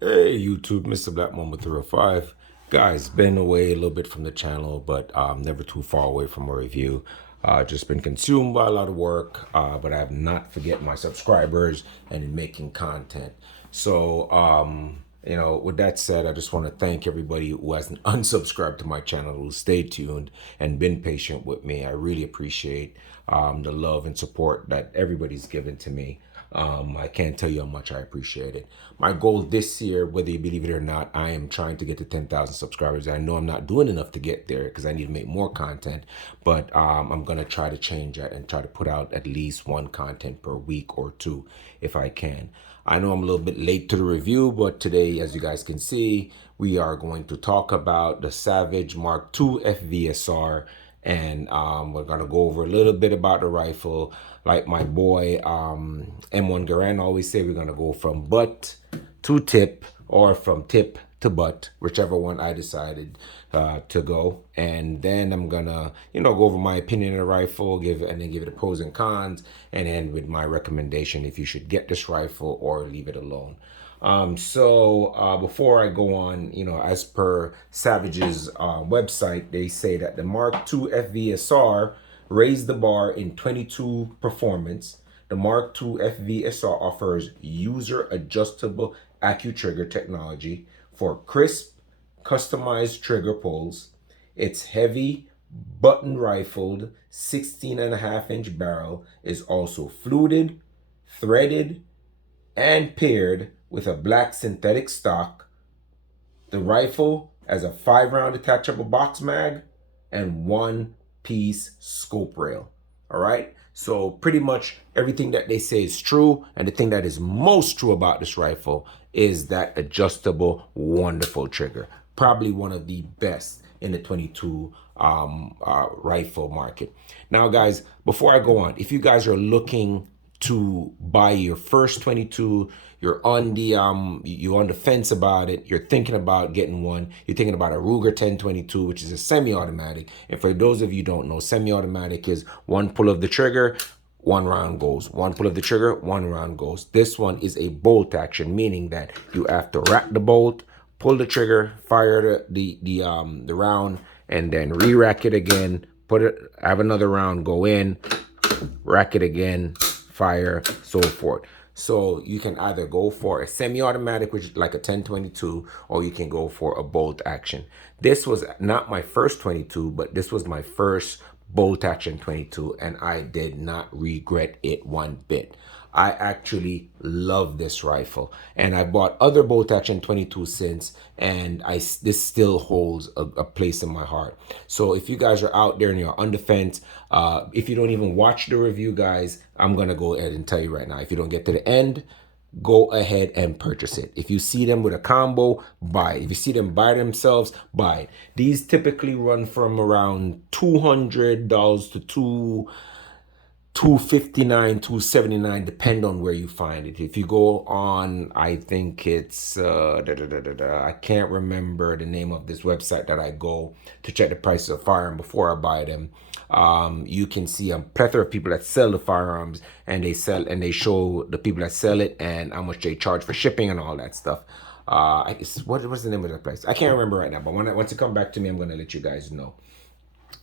Hey YouTube, Mr. Black Mamba 305. Guys, been away a little bit from the channel, but never too far away from a review. Just been consumed by a lot of work, but I have not forget my subscribers and in making content. So, with that said, I just want to thank everybody who hasn't unsubscribed to my channel, who stayed tuned and been patient with me. I really appreciate the love and support that everybody's given to me. I can't tell you how much I appreciate it. My goal this year, whether you believe it or not, I am trying to get to 10,000 subscribers. I know I'm not doing enough to get there because I need to make more content, but I'm going to try to change that and try to put out at least one content per week or two if I can. I know I'm a little bit late to the review, but today, as you guys can see, we are going to talk about the Savage Mark II Fvsr, and we're gonna go over a little bit about the rifle. Like my boy M1 Garan always say, we're gonna go from butt to tip or from tip to butt, whichever one I decided to go. And then I'm gonna, go over my opinion of the rifle, give it the pros and cons, and end with my recommendation if you should get this rifle or leave it alone. Before I go on, as per Savage's website, they say that the Mark II Fvsr raised the bar in 22 performance. The Mark II Fvsr offers user adjustable AccuTrigger technology for crisp, customized trigger pulls. Its heavy, button rifled 16.5-inch barrel is also fluted, threaded, and paired with a black synthetic stock. The rifle has a 5-round detachable box mag and 1-piece scope rail. All right. So pretty much everything that they say is true. And the thing that is most true about this rifle is that adjustable, wonderful trigger. Probably one of the best in the 22 rifle market. Now, guys, before I go on, if you guys are looking to buy your first 22, you're on the fence about it, you're thinking about getting one, you're thinking about a Ruger 1022, which is a semi-automatic. And for those of you who don't know, semi-automatic is one pull of the trigger, one round goes. One pull of the trigger, one round goes. This one is a bolt action, meaning that you have to rack the bolt, pull the trigger, fire the round, and then re-rack it again, have another round go in, rack it again, fire, so forth. So you can either go for a semi-automatic, which is like a 1022, or you can go for a bolt action. This was not my first 22, but this was my first bolt action 22, and I did not regret it one bit. I actually love this rifle, and I bought other bolt action 22 since, and this still holds a place in my heart. So if you guys are out there and you're on the fence, if you don't even watch the review, guys, I'm gonna go ahead and tell you right now, if you don't get to the end, go ahead and purchase it. If you see them with a combo, buy it. If you see them by themselves, buy it. These typically run from around $200 to 259, 279, depend on where you find it. If you go on, I think it's I can't remember the name of this website that I go to check the prices of firearms before I buy them. You can see a plethora of people that sell the firearms, and they show the people that sell it and how much they charge for shipping and all that stuff. What was the name of that place? I can't remember right now, but once it come back to me, I'm gonna let you guys know.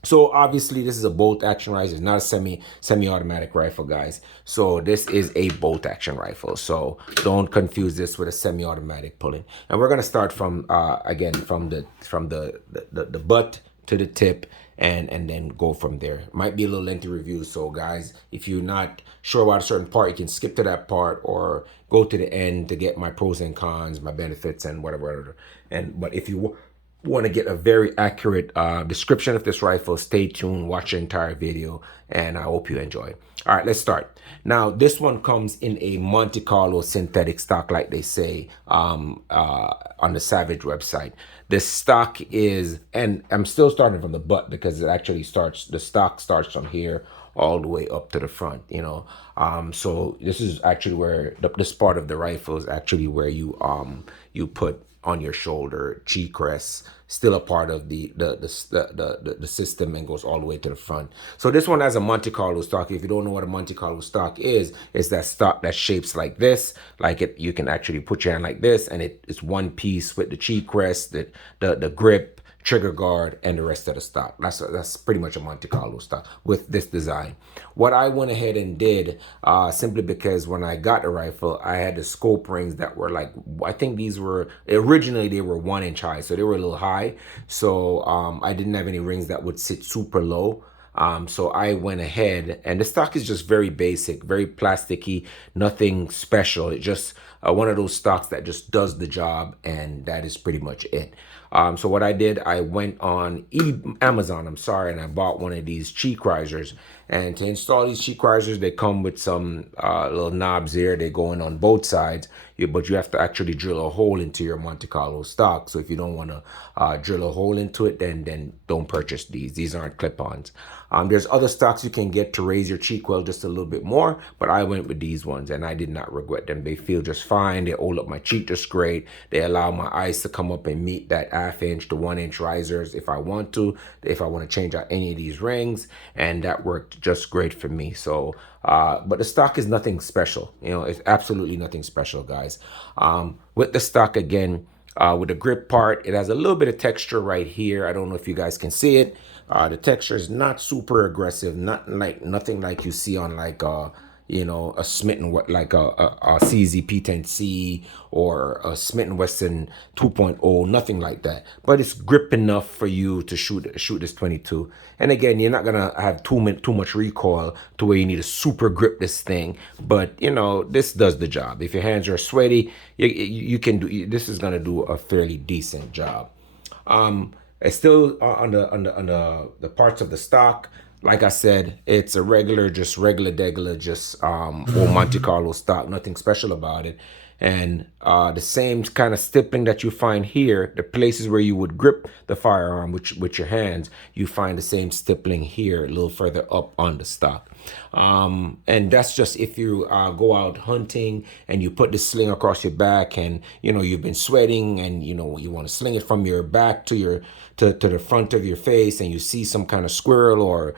So obviously this is a bolt action rifle. It's not a semi-automatic rifle, guys. So this is a bolt action rifle. So don't confuse this with a semi-automatic pulling. And we're gonna start from again from the butt to the tip, and then go from there. Might be a little lengthy review. So guys, if you're not sure about a certain part, you can skip to that part or go to the end to get my pros and cons, my benefits, and whatever. But if you want to get a very accurate description of this rifle, stay tuned, watch the entire video, and I hope you enjoy. All right, let's start. Now, this one comes in a Monte Carlo synthetic stock, like they say on the Savage website. This stock is, and I'm still starting from the butt because it actually starts, the stock starts from here all the way up to the front, so this is actually where this part of the rifle is actually where you put on your shoulder, cheek rest, still a part of the system, and goes all the way to the front. So this one has a Monte Carlo stock. If you don't know what a Monte Carlo stock is, it's that stock that shapes like this. Like it, you can actually put your hand like this, and it's one piece with the cheek rest, the grip, trigger guard, and the rest of the stock. That's pretty much a Monte Carlo stock with this design. What I went ahead and did, simply because when I got the rifle, I had the scope rings that were like, I think these were, originally they were 1 inch high, so they were a little high. So I didn't have any rings that would sit super low. So I went ahead, and the stock is just very basic, very plasticky, nothing special. It just one of those stocks that just does the job, and that is pretty much it. So what I did, I went on Amazon, and I bought one of these cheek risers. And to install these cheek risers, they come with some little knobs here. They go in on both sides, but you have to actually drill a hole into your Monte Carlo stock. So if you don't want to drill a hole into it, then don't purchase these. These aren't clip-ons. There's other stocks you can get to raise your cheek well just a little bit more, but I went with these ones, and I did not regret them. They feel just fine. They hold up my cheek just great. They allow my eyes to come up and meet that 1/2 inch to 1 inch risers if I want to, if I want to change out any of these rings, and that worked just great for me. So, but the stock is nothing special. You know, it's absolutely nothing special, guys. With the stock, again, with the grip part, it has a little bit of texture right here. I don't know if you guys can see it. The texture is not super aggressive, nothing like you see on like a Smith & like a CZ P10C or a Smith & Wesson 2.0, nothing like that. But it's grip enough for you to shoot this 22. And again, you're not gonna have too much recoil to where you need to super grip this thing. But you know, this does the job. If your hands are sweaty, you can do. This is gonna do a fairly decent job. It's still on the parts of the stock. Like I said, it's a regular degular, just old Monte Carlo stock. Nothing special about it. And the same kind of stippling that you find here, the places where you would grip the firearm with your hands, you find the same stippling here, a little further up on the stock. And that's just if you go out hunting and you put this sling across your back, and you know you've been sweating, and you know you want to sling it from your back to the front of your face, and you see some kind of squirrel or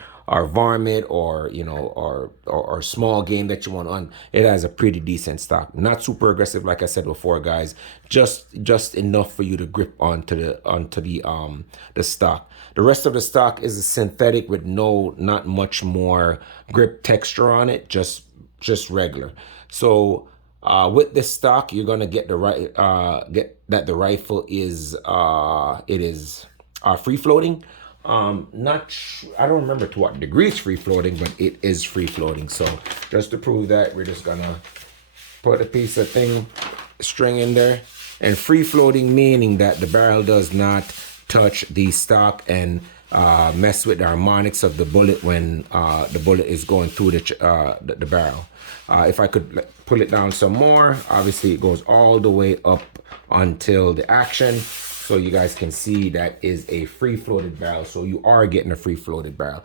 varmint, or you know, or small game that you want on, it has a pretty decent stock. Not super aggressive, like I said before, guys. Just enough for you to grip onto the stock. The rest of the stock is a synthetic with not much more grip texture on it, just regular. So with this stock, you're gonna get the the rifle is free floating. I don't remember to what degree it's free floating, but it is free floating. So just to prove that, we're just gonna put a piece of string in there. And free floating meaning that the barrel does not touch the stock and mess with the harmonics of the bullet when the bullet is going through the barrel. If I could pull it down some more, obviously it goes all the way up until the action. So you guys can see that is a free floated barrel. So you are getting a free floated barrel.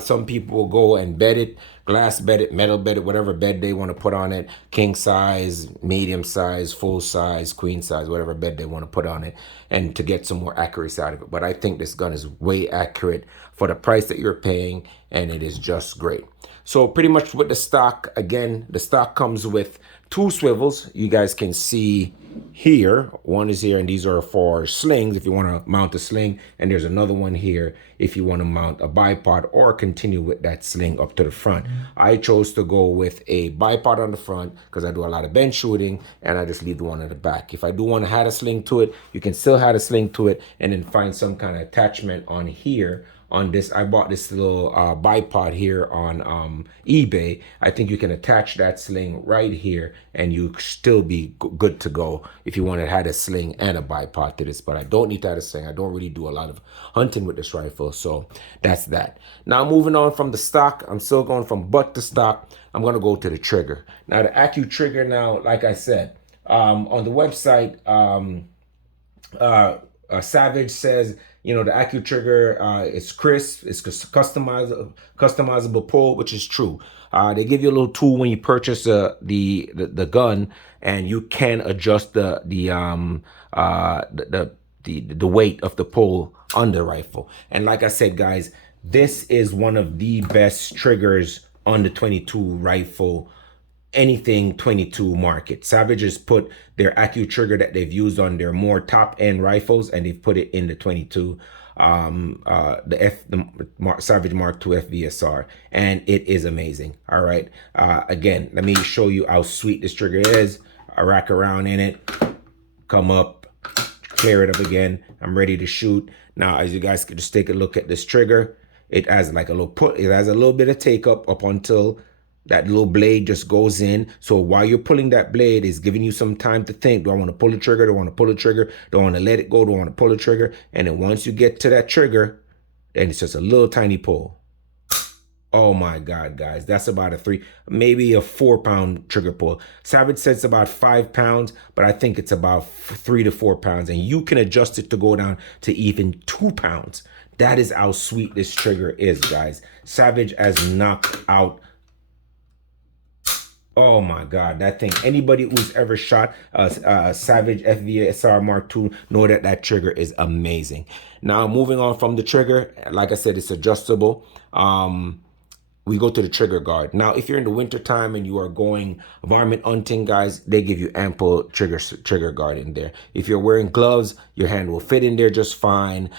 Some people will go and bed it, glass bed it, metal bed it, whatever bed they want to put on it, king size, medium size, full size, queen size, whatever bed they want to put on it, and to get some more accuracy out of it. But I think this gun is way accurate for the price that you're paying, and it is just great. So pretty much with the stock, again, the stock comes with 2 swivels. You guys can see here, one is here, and these are for slings if you want to mount a sling, and there's another one here if you want to mount a bipod or continue with that sling up to the front. I chose to go with a bipod on the front because I do a lot of bench shooting, and I just leave the one at the back. If I do want to add a sling to it, you can still add a sling to it and then find some kind of attachment on here. On this, I bought this little bipod here on eBay. I think you can attach that sling right here and you still be good to go if you want to add a sling and a bipod to this. But I don't need to add a sling. I don't really do a lot of hunting with this rifle, so that's that. Now moving on from the stock, I'm still going from butt to stock. I'm going to go to the trigger. Now the AccuTrigger, now like I said, on the website, Savage says, you know, the AccuTrigger is crisp, it's customizable pull, which is true. They give you a little tool when you purchase the gun, and you can adjust the weight of the pull on the rifle. And like I said, guys, this is one of the best triggers on the 22 rifle, anything 22 market. Savage has put their AccuTrigger that they've used on their more top end rifles, and they've put it in the 22 Savage Mark II Fvsr, and it is amazing. All right, again, let me show you how sweet this trigger is. I rack around in it, come up, clear it up again. I'm ready to shoot. Now, as you guys can just take a look at this trigger, it has like a little it has a little bit of take up until that little blade just goes in. So while you're pulling that blade, is giving you some time to think. Do I want to pull the trigger? Do I want to pull the trigger? Do I want to let it go? Do I want to pull the trigger? And then once you get to that trigger, then it's just a little tiny pull. Oh my God, guys, that's about maybe a 4-pound trigger pull. Savage says it's about 5 pounds, but I think it's about 3 to 4 pounds. And you can adjust it to go down to even 2 pounds. That is how sweet this trigger is, guys. Savage has knocked out. Oh my God, that thing. Anybody who's ever shot a Savage Fvsr Mark II know that that trigger is amazing. Now, moving on from the trigger, like I said, it's adjustable. We go to the trigger guard. Now, if you're in the winter time and you are going varmint hunting, guys, they give you ample trigger guard in there. If you're wearing gloves, your hand will fit in there just fine.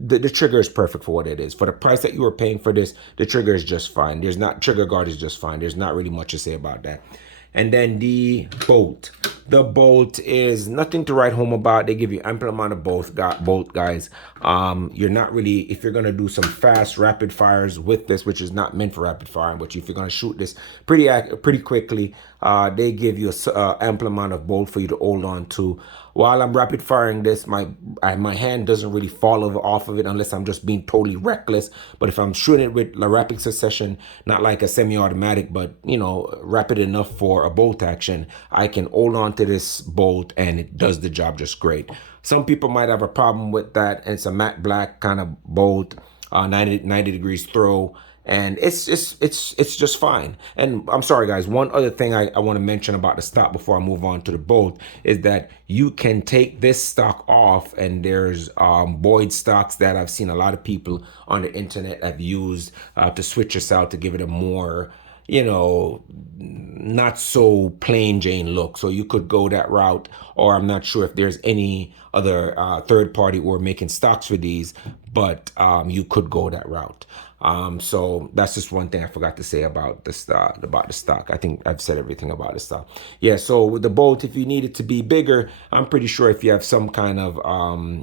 The trigger is perfect for what it is. For the price that you were paying for this, the trigger is just fine. Trigger guard is just fine. There's not really much to say about that. And then the bolt. The bolt is nothing to write home about. They give you ample amount of bolt, guys. You're not really, if you're gonna do some fast rapid fires with this, which is not meant for rapid firing, but if you're gonna shoot this pretty quickly, they give you a ample amount of bolt for you to hold on to. While I'm rapid firing this, my hand doesn't really fall off of it unless I'm just being totally reckless. But if I'm shooting it with a rapid succession, not like a semi-automatic, but you know, rapid enough for a bolt action, I can hold on to this bolt and it does the job just great. Some people might have a problem with that. It's a matte black kind of bolt, 90 degrees throw. And it's just fine. And I'm sorry, guys, one other thing I want to mention about the stock before I move on to the bolt is that you can take this stock off, and there's Boyd stocks that I've seen a lot of people on the internet have used to switch this out to give it a more, you know, not so plain Jane look. So you could go that route, or I'm not sure if there's any other third party or making stocks for these, but you could go that route. So that's just one thing I forgot to say about the stock. I think I've said everything about the stock. Yeah, so with the bolt, if you need it to be bigger, I'm pretty sure if you have some kind of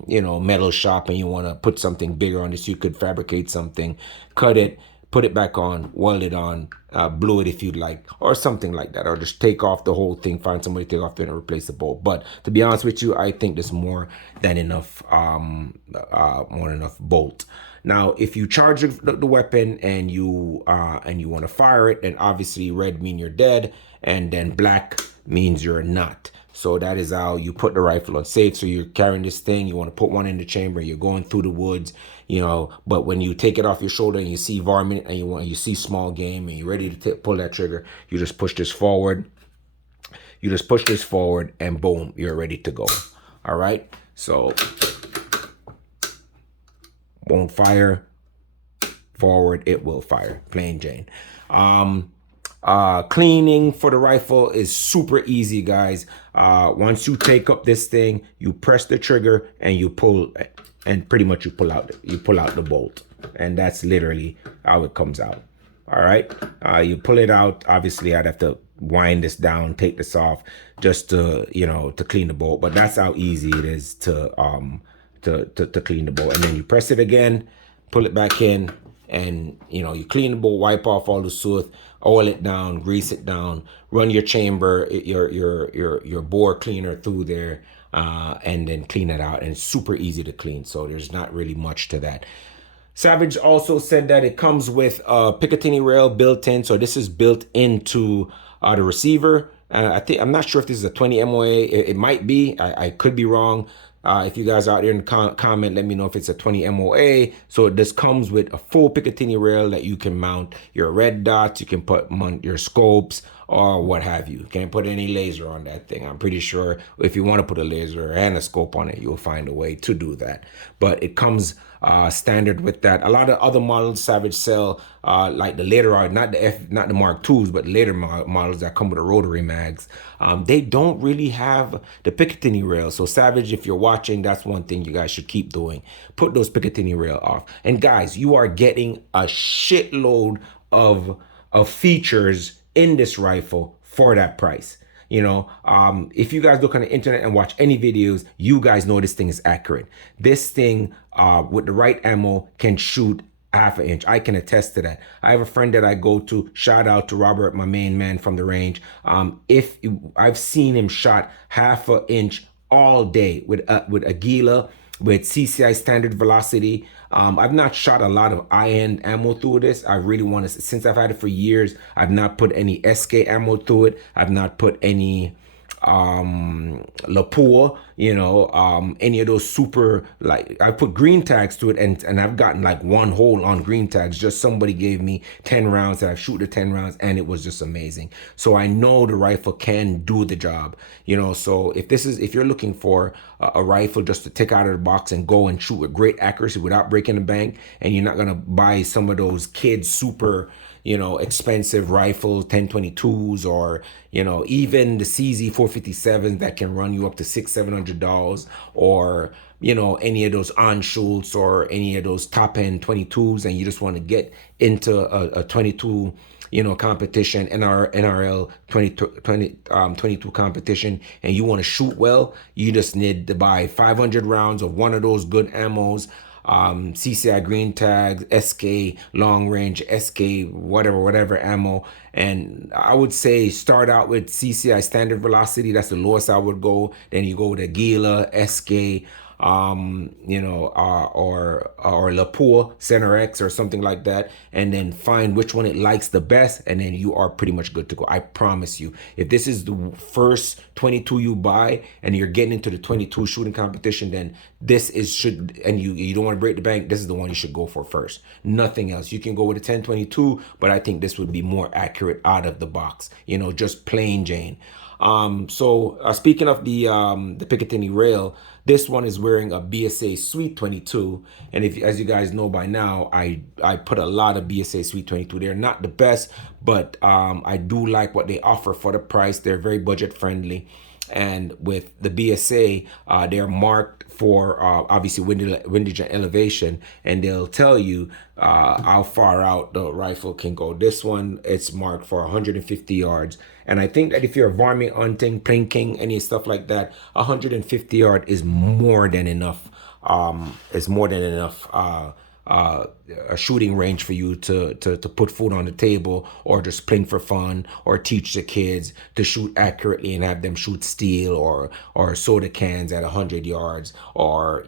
you know, metal shop and you want to put something bigger on this, you could fabricate something, cut it, put it back on, weld it on, glue it if you'd like, or something like that, or just take off the whole thing, find somebody to take off it and replace the bolt. But to be honest with you, I think there's more than enough bolt. Now, if you charge the weapon and you want to fire it, then obviously red means you're dead, and then black means you're not. So that is how you put the rifle on safe. So you're carrying this thing, you want to put one in the chamber, you're going through the woods, you know, but when you take it off your shoulder and you see varmint and you see small game and you're ready to pull that trigger, you just push this forward. You just push this forward and boom, you're ready to go. All right. So won't fire, forward, it will fire, plain Jane. Cleaning for the rifle is super easy, guys. Once you take up this thing, you press the trigger and you pull, and pretty much you pull out the bolt, and that's literally how it comes out. All right, you pull it out. Obviously, I'd have to wind this down, take this off, just to, you know, to clean the bolt. But that's how easy it is to clean the bolt. And then you press it again, pull it back in, and you know, you clean the bolt, wipe off all the soot, oil it down, grease it down, run your chamber, your bore cleaner through there, and then clean it out. And it's super easy to clean, so there's not really much to that. Savage also said that it comes with a Picatinny rail built in, so this is built into the receiver. I'm not sure if this is a 20 MOA. It might be. I could be wrong. If you guys out there in the comment, let me know if it's a 20 MOA. So this comes with a full Picatinny rail that you can mount your red dots. You can mount your scopes or what have you. You can't put any laser on that thing. I'm pretty sure if you want to put a laser and a scope on it, you'll find a way to do that. But it comes standard with that. A lot of other models Savage sell, like the later, not the Mark IIs, but later models that come with the rotary mags. They don't really have the Picatinny rail. So Savage, if you're watching, that's one thing you guys should keep doing. Put those Picatinny rail off. And guys, you are getting a shitload of features in this rifle for that price. You know, if you guys look on the internet and watch any videos, you guys know this thing is accurate. This thing, with the right ammo, can shoot half an inch. I can attest to that. I have a friend that I go to. Shout out to Robert, my main man from the range. If I've seen him shot half an inch all day with Aguila, with CCI standard velocity. I've not shot a lot of high-end ammo through this. I really want to, since I've had it for years, I've not put any SK ammo through it. I've not put any Lapua, any of those super, like, I put green tags to it, and I've gotten like one hole on green tags. Just somebody gave me 10 rounds that I've shoot the 10 rounds, and it was just amazing. So I know the rifle can do the job, so if you're looking for a rifle just to take out of the box and go and shoot with great accuracy without breaking the bank, and you're not gonna buy some of those kids super expensive rifles, 1022s, or even the CZ 457s that can run you up to $600-700, or any of those Anschutz or any of those top end 22s, and you just want to get into a 22 competition, NRL 22 competition, and you want to shoot well, you just need to buy 500 rounds of one of those good ammos. CCI green tags, SK long range, SK whatever ammo. And I would say start out with CCI standard velocity. That's the lowest I would go. Then you go with Aguila, SK, or Lapua Center X or something like that, and then find which one it likes the best, and then you are pretty much good to go. I promise you, if this is the first 22 you buy and you're getting into the 22 shooting competition, then and you don't want to break the bank, this is the one you should go for first. Nothing else. You can go with a 1022, but I think this would be more accurate out of the box, just plain Jane. So speaking of the Picatinny rail, this one is wearing a BSA Sweet 22, and as you guys know by now, I put a lot of BSA Sweet 22. They're not the best, but I do like what they offer for the price. They're very budget friendly, and with the BSA, they're marked for obviously windage and elevation, and they'll tell you how far out the rifle can go. This one, it's marked for 150 yards. And I think that if you're varmint hunting, plinking, any stuff like that, 150 yard is more than enough. A shooting range for you to put food on the table, or just playing for fun, or teach the kids to shoot accurately and have them shoot steel or soda cans at 100 yards, or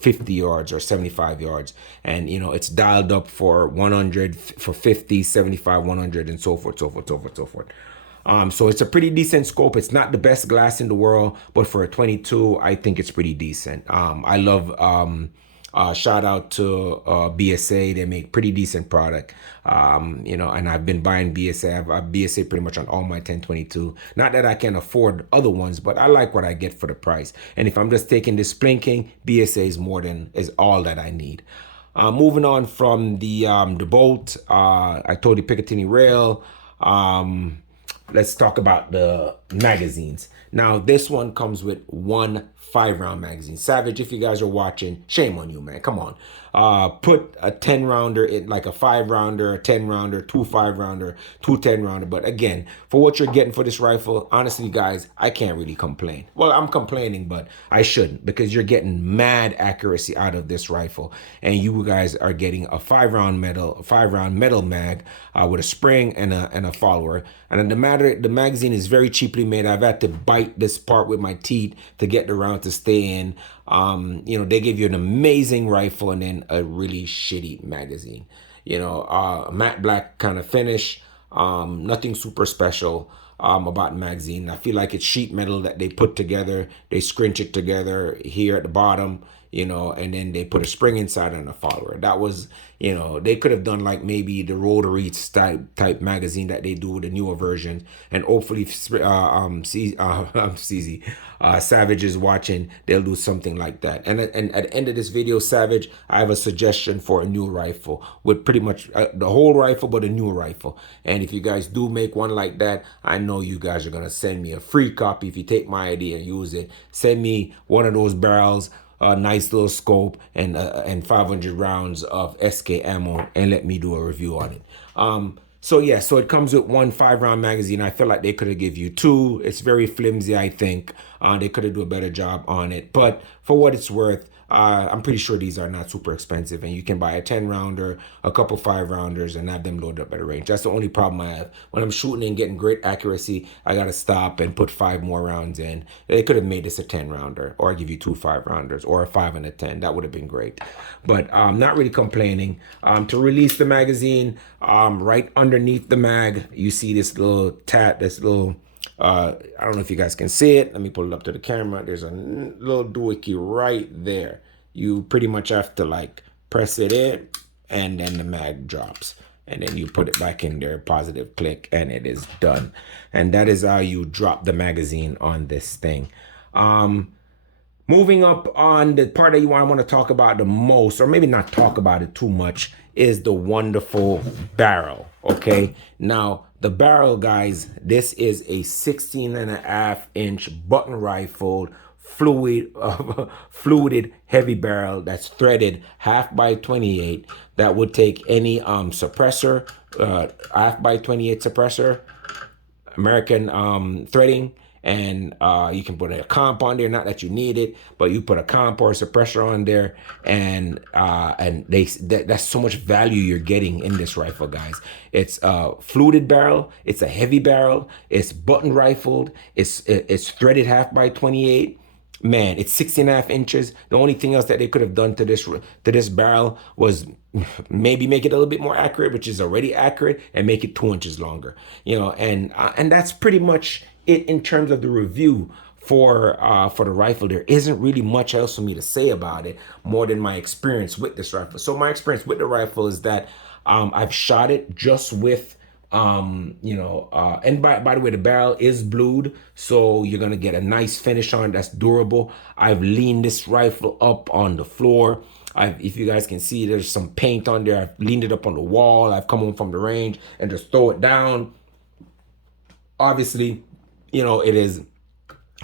50 yards or 75 yards, and it's dialed up for 100, for 50, 75, 100, and so forth. So it's a pretty decent scope. It's not the best glass in the world, but for a 22, I think it's pretty decent. I love, shout out to BSA. They make pretty decent product. And I've been buying BSA. I have BSA pretty much on all my 1022. Not that I can afford other ones, but I like what I get for the price. And if I'm just taking this plinking, BSA is all that I need. Moving on from the bolt, I told you Picatinny rail. Let's talk about the magazines. Now, this one comes with one 5-round magazine. Savage, if you guys are watching, shame on you, man. Come on. Put a 10-rounder in, like a 5-rounder, a 10-rounder, 2 5-rounder, 2 10-rounder. But again, for what you're getting for this rifle, honestly, guys, I can't really complain. Well, I'm complaining, but I shouldn't, because you're getting mad accuracy out of this rifle. And you guys are getting a 5-round metal mag with a spring and a follower. And the magazine is very cheaply made. I've had to bite this part with my teeth to get the round to stay in. They give you an amazing rifle and then a really shitty magazine. Matte black kind of finish. Nothing super special. about the magazine. I feel like it's sheet metal that they put together. They scrunch it together here at the bottom, you know, and then they put a spring inside and a follower. That was, you know, they could have done like maybe the rotary type magazine that they do, the newer version, and hopefully Savage is watching, they'll do something like that. And at the end of this video, Savage, I have a suggestion for a new rifle with pretty much the whole rifle, but a new rifle. And if you guys do make one like that, I know you guys are gonna send me a free copy if you take my idea and use it. Send me one of those barrels, a nice little scope, and 500 rounds of SK ammo, and let me do a review on it. So yeah, so it comes with one 5-round magazine. I feel like they could have give you 2. It's very flimsy, I think. They could have do a better job on it. But for what it's worth, I'm pretty sure these are not super expensive, and you can buy a 10-rounder, a couple 5-rounders, and have them loaded up at a range. That's the only problem I have. When I'm shooting and getting great accuracy, I got to stop and put 5 more rounds in. They could have made this a 10-rounder, or give you 2 5-rounders, or a 5 and a 10. That would have been great. But I'm not really complaining. To release the magazine, right underneath the mag, you see this little this little, I don't know if you guys can see it. Let me pull it up to the camera. There's a little doohickey right there. You pretty much have to like press it in, and then the mag drops. And then you put it back in there, positive click, and it is done. And that is how you drop the magazine on this thing. Moving up on the part that I want to talk about the most, or maybe not talk about it too much, is the wonderful barrel. Okay, now the barrel, guys, this is a 16.5-inch button rifled fluided heavy barrel that's threaded 1/2x28. That would take any suppressor, 1/2x28 suppressor, American threading, and you can put a comp on there. Not that you need it, but you put a comp or a suppressor on there, and that's so much value you're getting in this rifle, guys. It's a fluted barrel. It's a heavy barrel. It's button rifled. It's threaded 1/2x28. Man, it's 16.5 inches. The only thing else that they could have done to this barrel was maybe make it a little bit more accurate, which is already accurate, and make it 2 inches longer. You know, and that's pretty much it in terms of the review for the rifle. There isn't really much else for me to say about it more than my experience with this rifle. So my experience with the rifle is that I've shot it just with and by the way, the barrel is blued, so you're gonna get a nice finish on it that's durable. I've leaned this rifle up on the floor. If you guys can see, there's some paint on there. I've leaned it up on the wall. I've come home from the range and just throw it down. Obviously, you know, it is,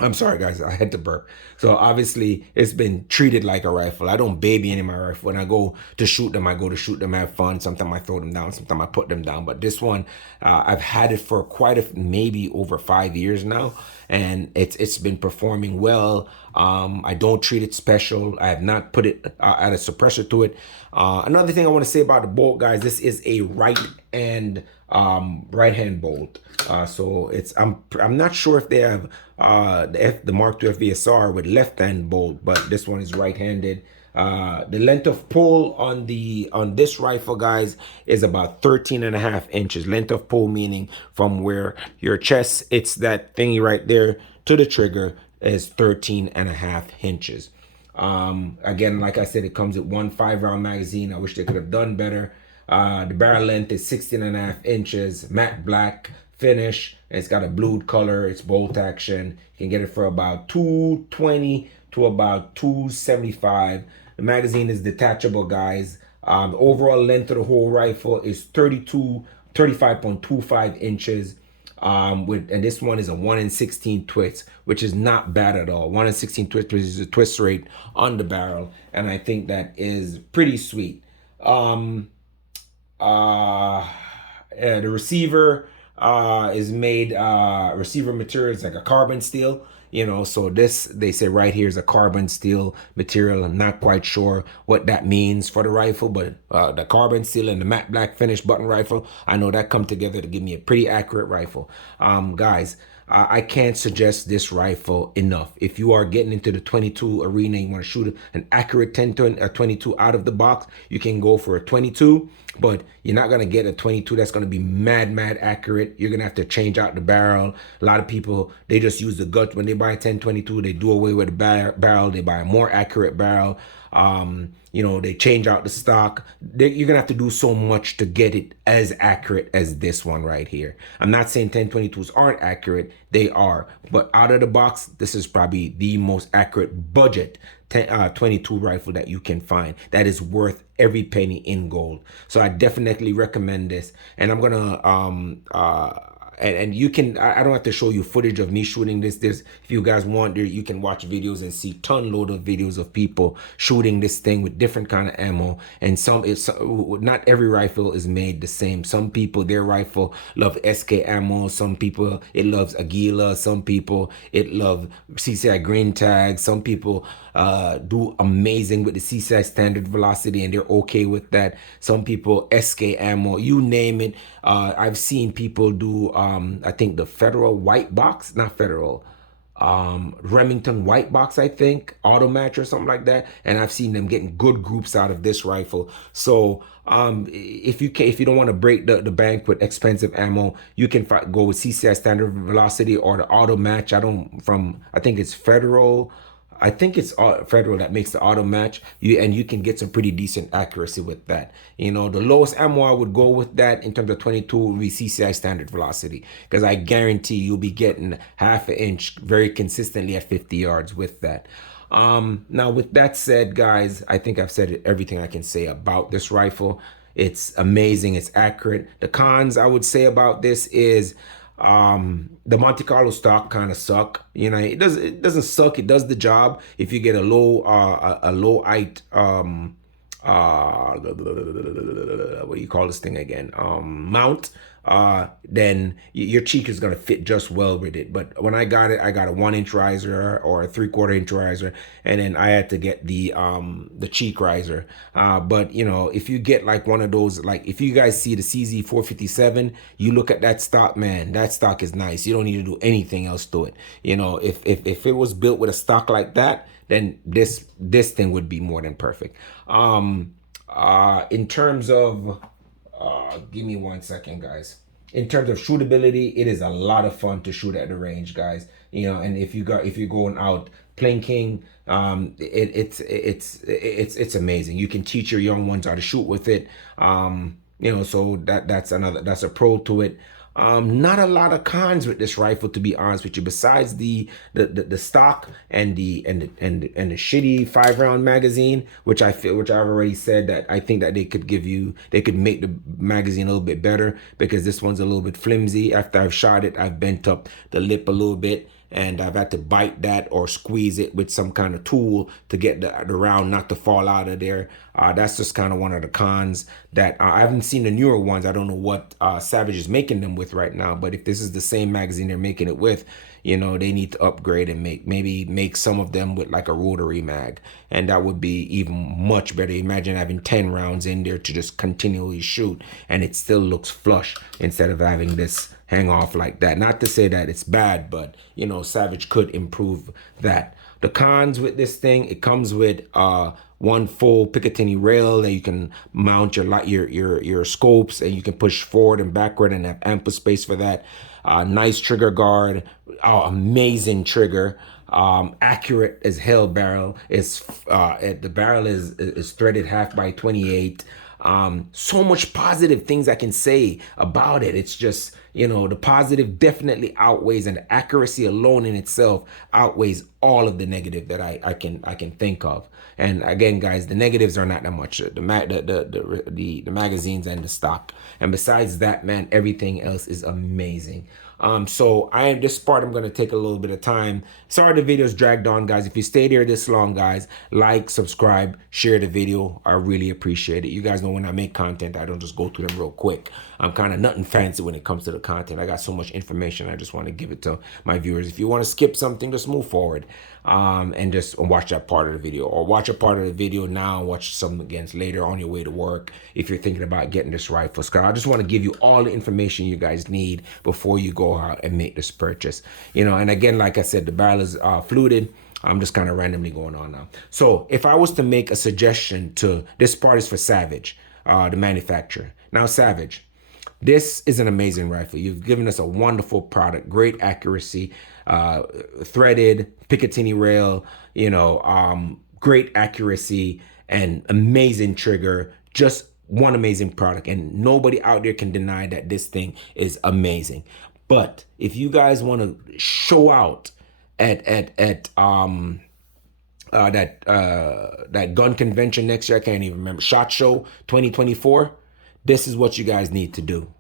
I'm sorry guys, I had to burp. So obviously it's been treated like a rifle. I don't baby any of my rifle. When I go to shoot them, have fun. Sometimes I throw them down, sometimes I put them down. But this one, I've had it for maybe over 5 years now, and it's been performing well. I don't treat it special. I have not put it add a suppressor to it. Another thing I want to say about the bolt, guys, this is a right hand bolt. So it's I'm not sure if they have the Mark II Fvsr with left-hand bolt, but this one is right-handed. The length of pull on this rifle, guys, is about 13.5 inches. Length of pull meaning from where your chest, it's that thingy right there, to the trigger is 13.5 inches. Again, like I said, it comes with one 5-round magazine. I wish they could have done better. The barrel length is 16.5 inches, matte black finish. It's got a blued color. It's bolt action. You can get it for about $220 to about $275. The magazine is detachable, guys. The overall length of the whole rifle is 35.25 inches. And this one is a 1 in 16 twist, which is not bad at all. 1 in 16 twist is a twist rate on the barrel, and I think that is pretty sweet. The receiver is made, receiver material is like a carbon steel, you know, so this, they say right here is a carbon steel material. I'm not quite sure what that means for the rifle, but the carbon steel and the matte black finish button rifle, I know that come together to give me a pretty accurate rifle. Guys, I can't suggest this rifle enough. If you are getting into the 22 arena, you want to shoot an accurate 22 out of the box, you can go for a 22, but you're not going to get a 22 that's going to be mad accurate. You're going to have to change out the barrel. A lot of people, they just use the gut. When they buy a 1022, they do away with the barrel. They buy a more accurate barrel. You know, they change out the stock. You're gonna have to do so much to get it as accurate as this one right here. I'm not saying 1022s aren't accurate, they are, but out of the box, this is probably the most accurate budget 22 rifle that you can find that is worth every penny in gold. So I definitely recommend this, and I'm gonna and you can, I don't have to show you footage of me shooting this. There's, if you guys want, there you can watch videos and see ton load of videos of people shooting this thing with different kind of ammo. And it's not every rifle is made the same. Some people, their rifle love SK ammo. Some people it loves Aguila. Some people it love CCI green tag. Some people do amazing with the CCI standard velocity and they're okay with that. Some people SK ammo, you name it. I've seen people do I think the Federal white box, not Federal, Remington white box, I think, auto match or something like that, and I've seen them getting good groups out of this rifle. So if you don't want to break the bank with expensive ammo, you can go with CCI standard velocity or the auto match. I think it's Federal. I think it's Federal that makes the auto match. You can get some pretty decent accuracy with that. You know, the lowest ammo I would go with that in terms of 22 would be CCI standard velocity, because I guarantee you'll be getting half an inch very consistently at 50 yards with that. Now with that said, guys, I think I've said everything I can say about this rifle. It's amazing. It's accurate. The cons I would say about this is the Monte Carlo stock kind of suck. You know, it doesn't suck. It does the job. If you get a low height what do you call this thing again, mount, then your cheek is going to fit just well with it. But when I got it, I got a 1-inch riser or a 3/4 inch riser, and then I had to get the cheek riser. But you know, if you get like one of those, like if you guys see the CZ 457, you look at that stock, man, that stock is nice. You don't need to do anything else to it. You know, if it was built with a stock like that, then this thing would be more than perfect. In terms of give me 1 second, guys. In terms of shootability, it is a lot of fun to shoot at the range, guys. You know, and if you're going out plinking, it's amazing. You can teach your young ones how to shoot with it. You know, so that's a pro to it. Not a lot of cons with this rifle, to be honest with you, besides the stock and the shitty 5-round magazine, which I've already said that I think that they could make the magazine a little bit better, because this one's a little bit flimsy. After I've shot it, I've bent up the lip a little bit, and I've had to bite that or squeeze it with some kind of tool to get the round not to fall out of there. That's just kind of one of the cons that I haven't seen the newer ones. I don't know what Savage is making them with right now, but if this is the same magazine they're making it with, you know, they need to upgrade and maybe make some of them with like a rotary mag, and that would be even much better. Imagine having 10 rounds in there to just continually shoot, and it still looks flush instead of having this hang off like that. Not to say that it's bad, but you know, Savage could improve that. The cons with this thing, it comes with one full Picatinny rail that you can mount your scopes, and you can push forward and backward and have ample space for that. Nice trigger guard, amazing trigger. Accurate as hell barrel. The barrel is threaded 1/2 x 28. So much positive things I can say about it. It's just, you know, the positive definitely outweighs, and the accuracy alone in itself outweighs all of the negative that I can think of. And again, guys, the negatives are not that much. The magazines and the stock. And besides that, man, everything else is amazing. So this part I'm gonna take a little bit of time. Sorry the video's dragged on, guys. If you stayed here this long, guys, like, subscribe, share the video. I really appreciate it. You guys know when I make content, I don't just go through them real quick. I'm kind of nothing fancy when it comes to the content. I got so much information, I just want to give it to my viewers. If you want to skip something, just move forward and just watch that part of the video, or watch a part of the video now and watch some again later on your way to work if you're thinking about getting this rifle. I just want to give you all the information you guys need before you go go out and make this purchase. You know, and again, like I said, the barrel is fluted. I'm just kind of randomly going on now. So if I was to make a suggestion to, this part is for Savage, the manufacturer. Now, Savage, this is an amazing rifle. You've given us a wonderful product, great accuracy, threaded Picatinny rail, you know, great accuracy and amazing trigger. Just one amazing product, and nobody out there can deny that this thing is amazing. But if you guys want to show out at that gun convention next year, I can't even remember, SHOT Show 2024, this is what you guys need to do.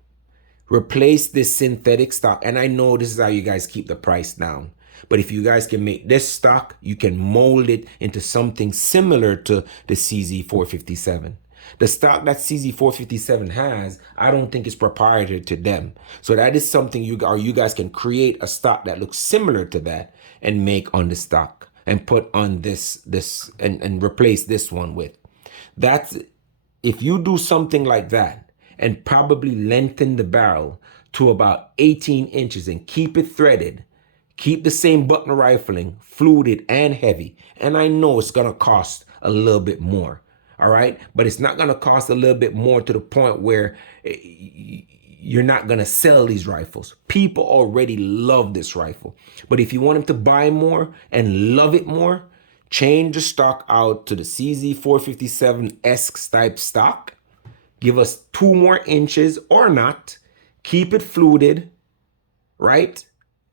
Replace this synthetic stock. And I know this is how you guys keep the price down. But if you guys can make this stock, you can mold it into something similar to the CZ457. The stock that CZ457 has, I don't think is proprietary to them. So that is something you guys can create a stock that looks similar to that and make on the stock and put on this and replace this one with. That's, if you do something like that and probably lengthen the barrel to about 18 inches and keep it threaded, keep the same buckner rifling, fluted and heavy. And I know it's gonna cost a little bit more. All right, but it's not going to cost a little bit more to the point where you're not going to sell these rifles. People already love this rifle. But if you want them to buy more and love it more, change the stock out to the CZ457-esque type stock. Give us 2 more inches or not. Keep it fluted, right?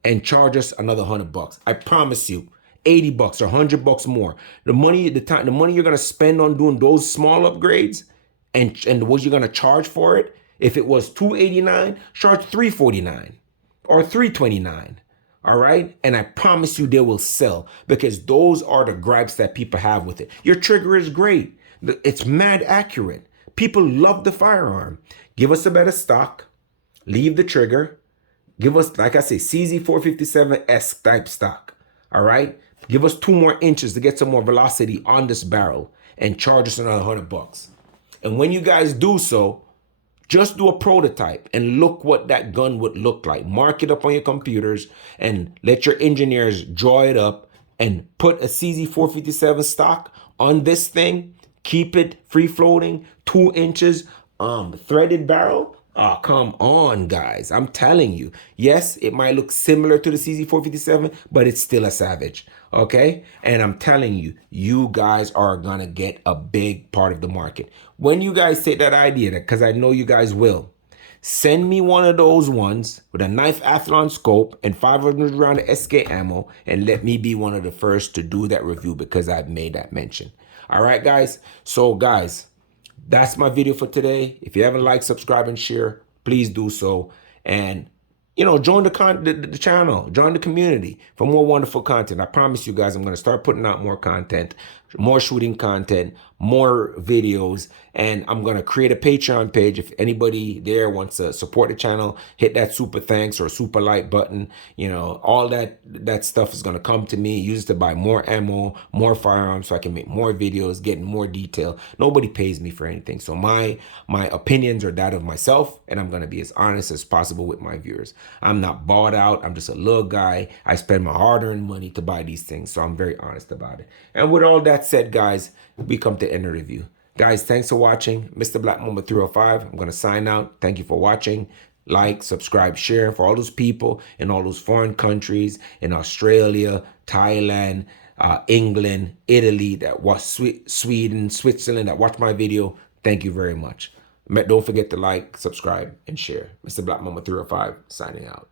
And charge us another $100. I promise you. $80 or $100 more. The money you're gonna spend on doing those small upgrades and what you're gonna charge for it, if it was $289, charge $349 or $329. All right, and I promise you they will sell, because those are the gripes that people have with it. Your trigger is great. It's mad accurate. People love the firearm. Give us a better stock. Leave the trigger. Give us, like I say, CZ457-esque type stock. All right. Give us 2 more inches to get some more velocity on this barrel and charge us another $100. And when you guys do so, just do a prototype and look what that gun would look like. Mark it up on your computers and let your engineers draw it up and put a CZ457 stock on this thing. Keep it free floating, 2 inches, threaded barrel. Oh, come on, guys. I'm telling you. Yes, it might look similar to the CZ457, but it's still a Savage. Okay? And I'm telling you, you guys are going to get a big part of the market. When you guys take that idea, because I know you guys will, send me one of those ones with a knife Athlon scope and 500 round of SK ammo, and let me be one of the first to do that review, because I've made that mention. All right, guys? So, guys, that's my video for today. If you haven't liked, subscribe, and share, please do so. And, you know, join the channel, join the community for more wonderful content. I promise you guys, I'm going to start putting out more content, more shooting content, more videos, and I'm going to create a Patreon page. If anybody there wants to support the channel, hit that super thanks or super like button. You know, all that stuff is going to come to me. Use it to buy more ammo, more firearms, so I can make more videos, get in more detail. Nobody pays me for anything. So my opinions are that of myself, and I'm going to be as honest as possible with my viewers. I'm not bought out. I'm just a little guy. I spend my hard-earned money to buy these things, so I'm very honest about it. And with all that said, guys, we come to end the review. Guys, thanks for watching. Mr. Black Mamba 305. I'm going to sign out. Thank you for watching. Like, subscribe, share. For all those people in all those foreign countries, in Australia, Thailand, England, Italy, that watch Sweden, Switzerland, that watch my video, thank you very much. Don't forget to like, subscribe, and share. Mr. Black Mamba 305 signing out.